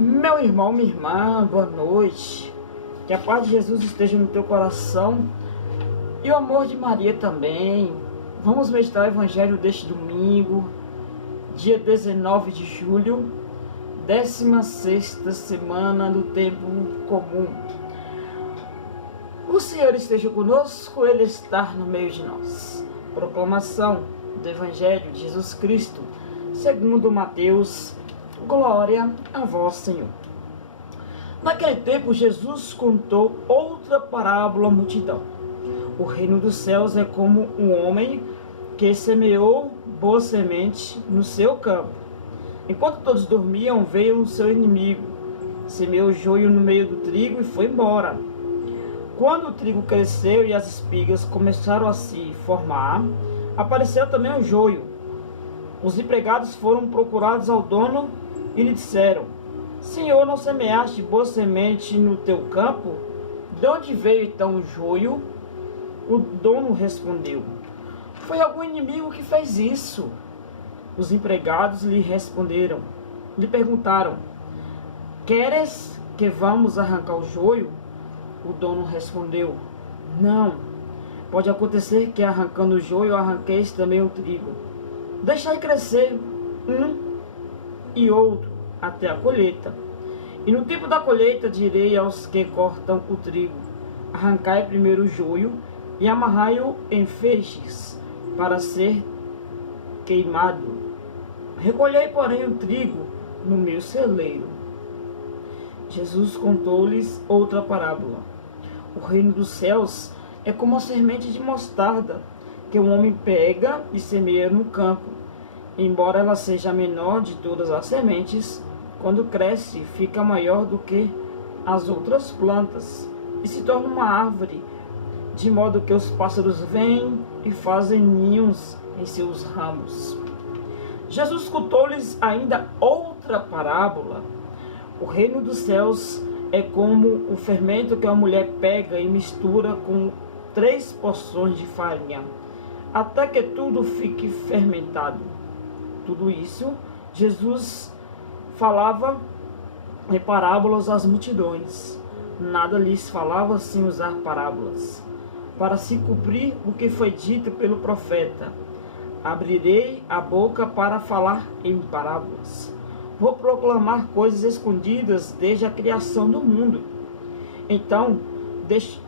Meu irmão, minha irmã, boa noite. Que a paz de Jesus esteja no teu coração e o amor de Maria também. Vamos meditar o Evangelho deste domingo, dia 19 de julho, 16ª semana do tempo comum. O Senhor esteja conosco, Ele está no meio de nós. Proclamação do Evangelho de Jesus Cristo, segundo Mateus. Glória a vós, Senhor. Naquele tempo, Jesus contou outra parábola à multidão. O reino dos céus é como um homem que semeou boa semente no seu campo. Enquanto todos dormiam, veio o seu inimigo, semeou joio no meio do trigo e foi embora. Quando o trigo cresceu e as espigas começaram a se formar, apareceu também o joio. Os empregados foram procurados ao dono e lhe disseram: Senhor, não semeaste boa semente no teu campo? De onde veio então o joio? O dono respondeu: Foi algum inimigo que fez isso. Os empregados lhe perguntaram: Queres que vamos arrancar o joio? O dono respondeu: Não. Pode acontecer que arrancando o joio arranqueis também o trigo. Deixai crescer e outro até a colheita. E no tempo da colheita direi aos que cortam o trigo: arrancai primeiro o joio e amarrai-o em feixes para ser queimado. Recolhei, porém, o trigo no meu celeiro. Jesus contou-lhes outra parábola. O reino dos céus é como a semente de mostarda que um homem pega e semeia no campo. Embora ela seja a menor de todas as sementes, quando cresce, fica maior do que as outras plantas e se torna uma árvore, de modo que os pássaros vêm e fazem ninhos em seus ramos. Jesus contou-lhes ainda outra parábola. O reino dos céus é como o fermento que uma mulher pega e mistura com 3 porções de farinha, até que tudo fique fermentado. Tudo isso, Jesus falava em parábolas às multidões. Nada lhes falava sem usar parábolas, para se cumprir o que foi dito pelo profeta: abrirei a boca para falar em parábolas. Vou proclamar coisas escondidas desde a criação do mundo. Então,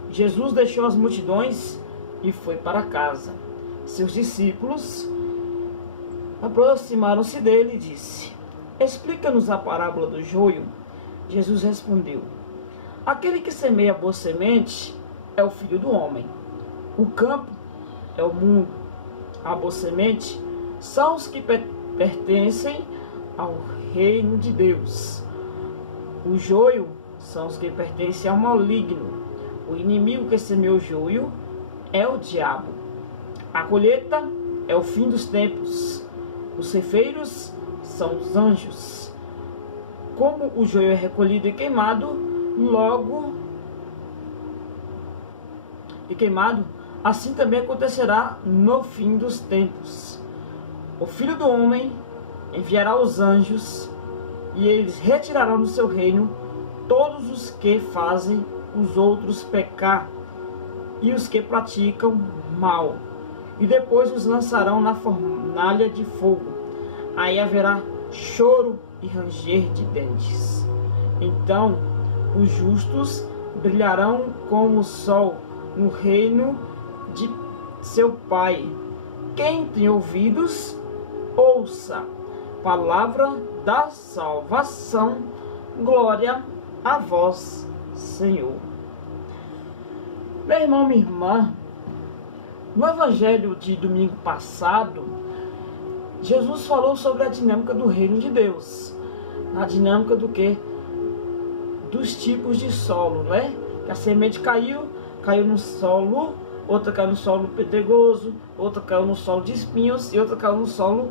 Jesus deixou as multidões e foi para casa. Seus discípulos aproximaram-se dele e disse: Explica-nos a parábola do joio. Jesus respondeu: Aquele que semeia boa semente é o Filho do Homem. O campo é o mundo. A boa semente são os que pertencem ao reino de Deus. O joio são os que pertencem ao maligno. O inimigo que semeou o joio é o diabo. A colheita é o fim dos tempos. Os ceifeiros são os anjos. Como o joio é recolhido e queimado, assim também acontecerá no fim dos tempos. O Filho do Homem enviará os anjos, e eles retirarão do seu reino todos os que fazem os outros pecar e os que praticam mal, e depois os lançarão na fornalha de fogo. Aí haverá choro e ranger de dentes. Então os justos brilharão como o sol no reino de seu Pai. Quem tem ouvidos, ouça. Palavra da salvação. Glória a vós, Senhor. Meu irmão, minha irmã, no Evangelho de domingo passado, Jesus falou sobre a dinâmica do reino de Deus. A dinâmica do quê? Dos tipos de solo, não é? Que a semente caiu no solo, outra caiu no solo pedregoso, outra caiu no solo de espinhos e outra caiu no solo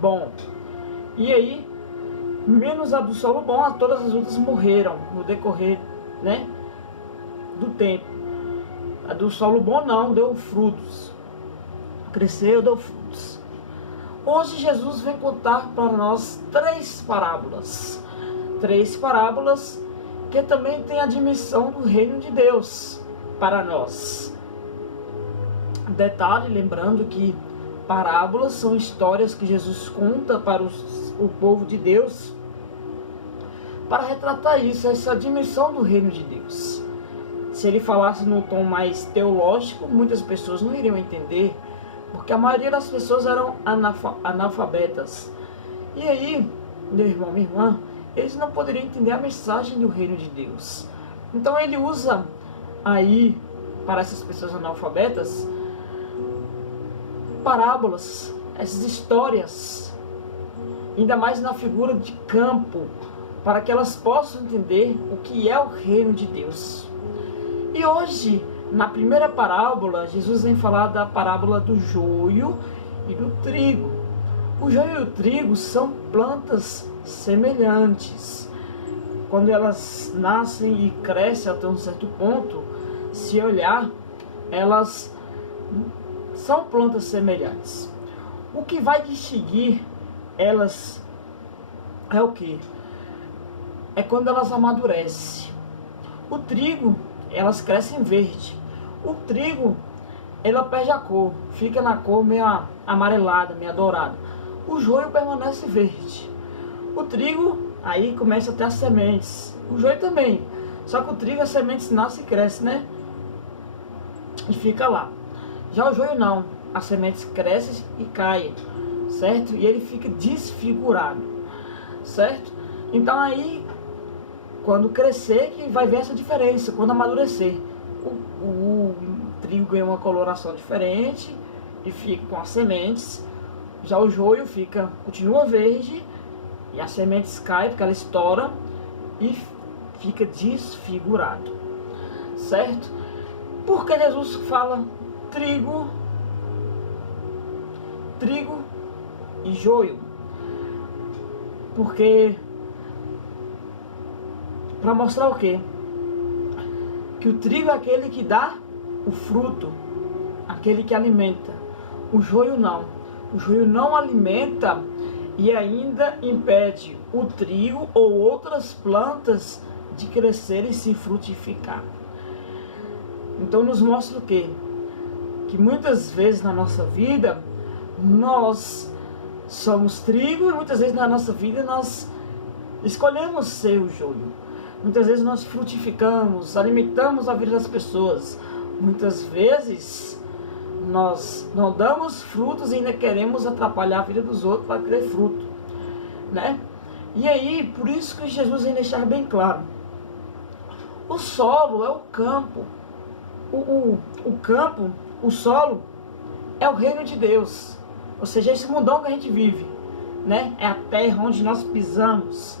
bom. E aí, menos a do solo bom, todas as outras morreram no decorrer, né, do tempo. A do solo bom não, deu frutos. Cresceu, deu frutos. Hoje Jesus vem contar para nós 3 parábolas. 3 parábolas que também tem a dimensão do reino de Deus para nós. Detalhe, lembrando que parábolas são histórias que Jesus conta para o povo de Deus para retratar isso, essa dimensão do reino de Deus. Se ele falasse num tom mais teológico, muitas pessoas não iriam entender, porque a maioria das pessoas eram analfabetas. E aí, meu irmão, minha irmã, eles não poderiam entender a mensagem do reino de Deus. Então ele usa aí, para essas pessoas analfabetas, parábolas, essas histórias, ainda mais na figura de campo, para que elas possam entender o que é o reino de Deus. E hoje, na primeira parábola, Jesus vem falar da parábola do joio e do trigo. O joio e o trigo são plantas semelhantes. Quando elas nascem e crescem até um certo ponto, se olhar, elas são plantas semelhantes. O que vai distinguir elas é o que? É quando elas amadurecem. O trigo, elas crescem verde. O trigo, ela perde a cor, fica na cor meio amarelada, meio dourada. O joio permanece verde. O trigo, aí começa a ter as sementes. O joio também. Só que o trigo, as sementes nascem e crescem, né? E fica lá. Já o joio não. As sementes crescem e caem, certo? E ele fica desfigurado, certo? Então aí, quando crescer, que vai ver essa diferença. Quando amadurecer, o trigo ganha uma coloração diferente e fica com as sementes. Já o joio continua verde e as sementes caem porque ela estoura e fica desfigurado, certo? Porque Jesus fala trigo e joio? Porque para mostrar o quê? Que o trigo é aquele que dá o fruto, aquele que alimenta. O joio não. O joio não alimenta e ainda impede o trigo ou outras plantas de crescer e se frutificar. Então nos mostra o quê? Que muitas vezes na nossa vida nós somos trigo e muitas vezes na nossa vida nós escolhemos ser o joio. Muitas vezes nós frutificamos, alimentamos a vida das pessoas. Muitas vezes nós não damos frutos e ainda queremos atrapalhar a vida dos outros para ter fruto, né? E aí, por isso que Jesus vem deixar bem claro. O solo é o campo. O campo, o solo, é o reino de Deus. Ou seja, esse mundão que a gente vive, né? É a terra onde nós pisamos.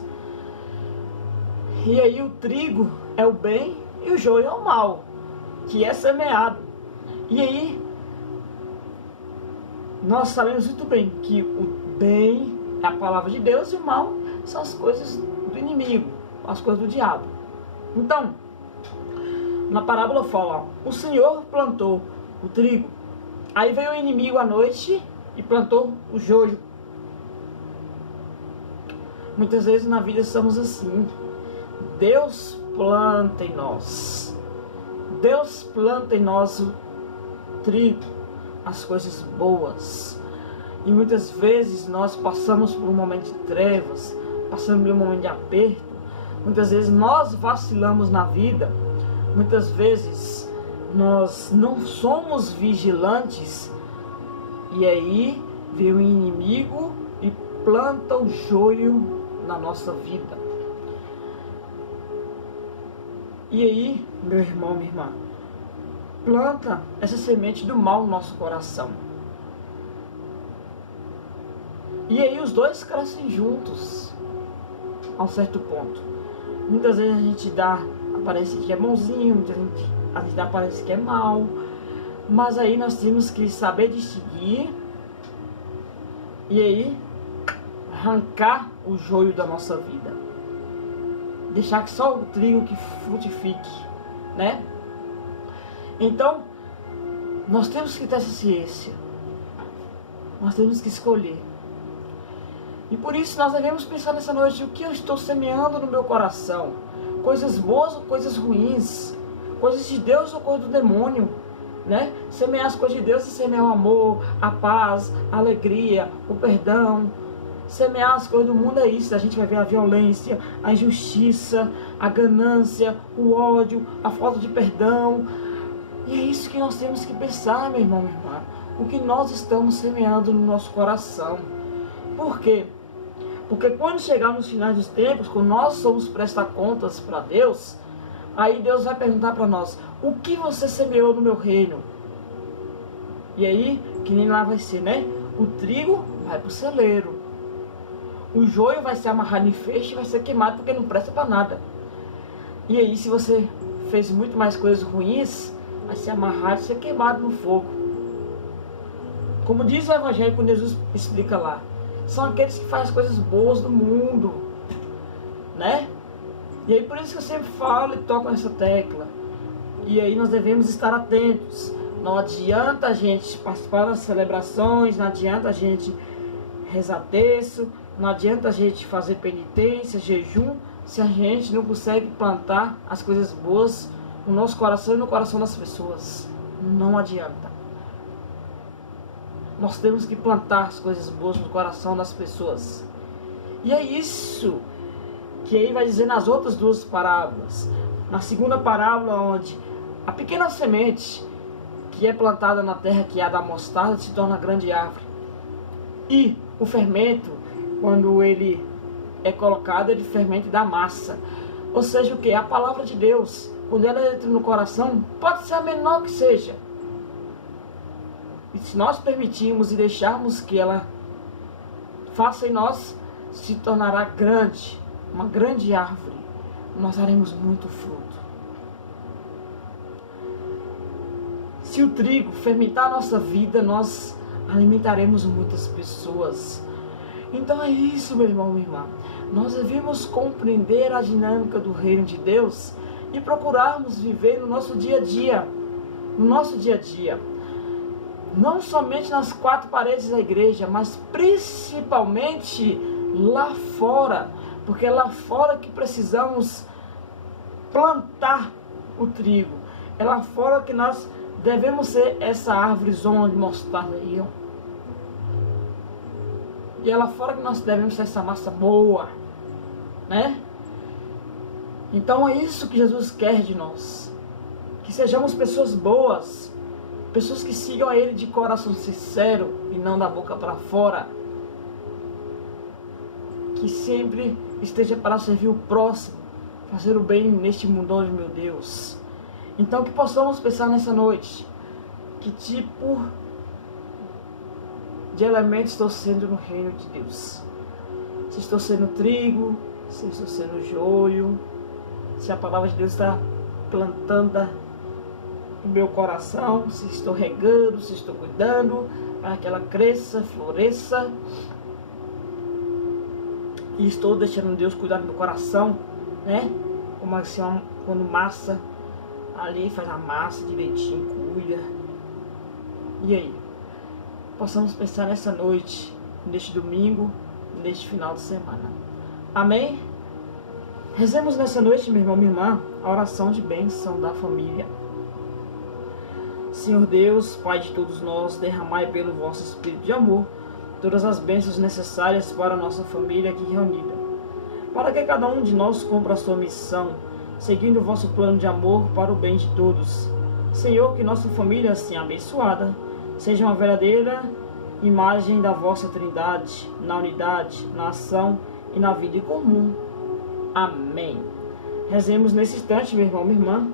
E aí o trigo é o bem e o joio é o mal, que é semeado. E aí nós sabemos muito bem que o bem é a palavra de Deus e o mal são as coisas do inimigo, as coisas do diabo. Então, na parábola fala, ó, o Senhor plantou o trigo, aí veio o inimigo à noite e plantou o joio. Muitas vezes na vida somos assim. Deus planta em nós. Deus planta em nós o trigo, as coisas boas. E muitas vezes nós passamos por um momento de trevas, passamos por um momento de aperto. Muitas vezes nós vacilamos na vida. Muitas vezes nós não somos vigilantes. E aí vem o inimigo e planta o joio na nossa vida. E aí, meu irmão, minha irmã, planta essa semente do mal no nosso coração. E aí os dois crescem juntos, a um certo ponto. Muitas vezes a gente aparece que é bonzinho, muitas vezes a gente aparece que é mal. Mas aí nós temos que saber distinguir e aí arrancar o joio da nossa vida. Deixar que só o trigo que frutifique, né? Então, nós temos que ter essa ciência. Nós temos que escolher. E por isso nós devemos pensar nessa noite: o que eu estou semeando no meu coração? Coisas boas ou coisas ruins? Coisas de Deus ou coisas do demônio? Né? Semear as coisas de Deus é semear o amor, a paz, a alegria, o perdão. Semear as coisas do mundo é isso. A gente vai ver a violência, a injustiça, a ganância, o ódio, a falta de perdão. E é isso que nós temos que pensar, meu irmão, minha irmã. O que nós estamos semeando no nosso coração. Por quê? Porque quando chegar nos finais dos tempos, quando nós somos prestar contas para Deus, aí Deus vai perguntar para nós: o que você semeou no meu reino? E aí, que nem lá vai ser, né? O trigo vai para o celeiro. O joio vai ser amarrado em feixe e vai ser queimado porque não presta para nada. E aí, se você fez muito mais coisas ruins, vai ser amarrado e ser queimado no fogo. Como diz o Evangelho, quando Jesus explica lá, são aqueles que fazem coisas boas no mundo, né? E aí por isso que eu sempre falo e toco nessa tecla. E aí nós devemos estar atentos. Não adianta a gente participar das celebrações, não adianta a gente rezar terço, não adianta a gente fazer penitência, jejum, se a gente não consegue plantar as coisas boas no nosso coração e no coração das pessoas. Não adianta. Nós temos que plantar as coisas boas no coração das pessoas. E é isso que aí vai dizer nas outras duas parábolas. Na segunda parábola, onde a pequena semente que é plantada na terra, que é a da mostarda, se torna grande árvore. E o fermento, quando ele é colocado, ele fermenta da massa. Ou seja, o que? A palavra de Deus, quando ela entra no coração, pode ser a menor que seja. E se nós permitirmos e deixarmos que ela faça em nós, se tornará grande, uma grande árvore. Nós daremos muito fruto. Se o trigo fermentar a nossa vida, nós alimentaremos muitas pessoas. Então é isso, meu irmão, minha irmã. Nós devemos compreender a dinâmica do reino de Deus e procurarmos viver no nosso dia a dia. No nosso dia a dia. Não somente nas quatro paredes da igreja, mas principalmente lá fora. Porque é lá fora que precisamos plantar o trigo. É lá fora que nós devemos ser essa árvore zona de mostarda aí, ó. E é lá fora que nós devemos ser essa massa boa, né? Então é isso que Jesus quer de nós. Que sejamos pessoas boas. Pessoas que sigam a Ele de coração sincero e não da boca para fora. Que sempre esteja para servir o próximo, fazer o bem neste mundão de meu Deus. Então que possamos pensar nessa noite, que tipo de elementos estou sendo no reino de Deus. Se estou sendo trigo, se estou sendo joio, se a palavra de Deus está plantando no meu coração, se estou regando, se estou cuidando, para que ela cresça, floresça. E estou deixando Deus cuidar do meu coração, né? Como assim, quando massa, ali faz a massa direitinho, cuida. E aí? Possamos pensar nessa noite, neste domingo, neste final de semana. Amém? Rezemos nessa noite, meu irmão, minha irmã, a oração de bênção da família. Senhor Deus, Pai de todos nós, derramai pelo vosso Espírito de amor todas as bênçãos necessárias para a nossa família aqui reunida, para que cada um de nós cumpra a sua missão, seguindo o vosso plano de amor para o bem de todos. Senhor, que nossa família, assim abençoada, seja uma verdadeira imagem da vossa Trindade, na unidade, na ação e na vida em comum. Amém. Rezemos nesse instante, meu irmão, minha irmã,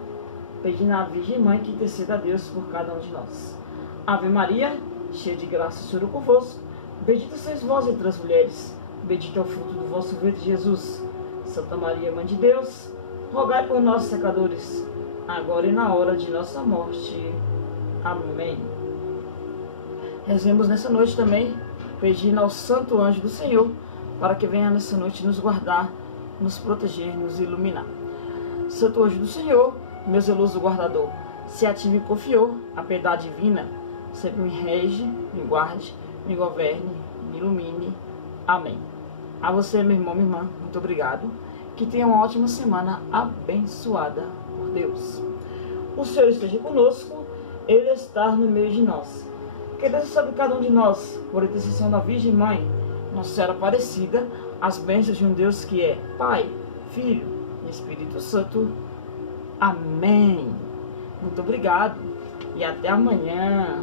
pedindo à Virgem Mãe que interceda a Deus por cada um de nós. Ave Maria, cheia de graça, o Senhor é convosco. Bendita sois vós entre as mulheres, bendito é o fruto do vosso ventre, Jesus. Santa Maria, Mãe de Deus, rogai por nós, pecadores, agora e na hora de nossa morte. Amém. Rezemos nessa noite também, pedindo ao Santo Anjo do Senhor, para que venha nessa noite nos guardar, nos proteger, nos iluminar. Santo Anjo do Senhor, meu zeloso guardador, se a ti me confiou a piedade divina, sempre me rege, me guarde, me governe, me ilumine. Amém. A você, meu irmão, minha irmã, muito obrigado. Que tenha uma ótima semana abençoada por Deus. O Senhor esteja conosco, Ele está no meio de nós. Que Deus sabe cada um de nós, por intercessão da Virgem Mãe, Nossa Senhora Aparecida, as bênçãos de um Deus que é Pai, Filho e Espírito Santo. Amém. Muito obrigado e até amanhã.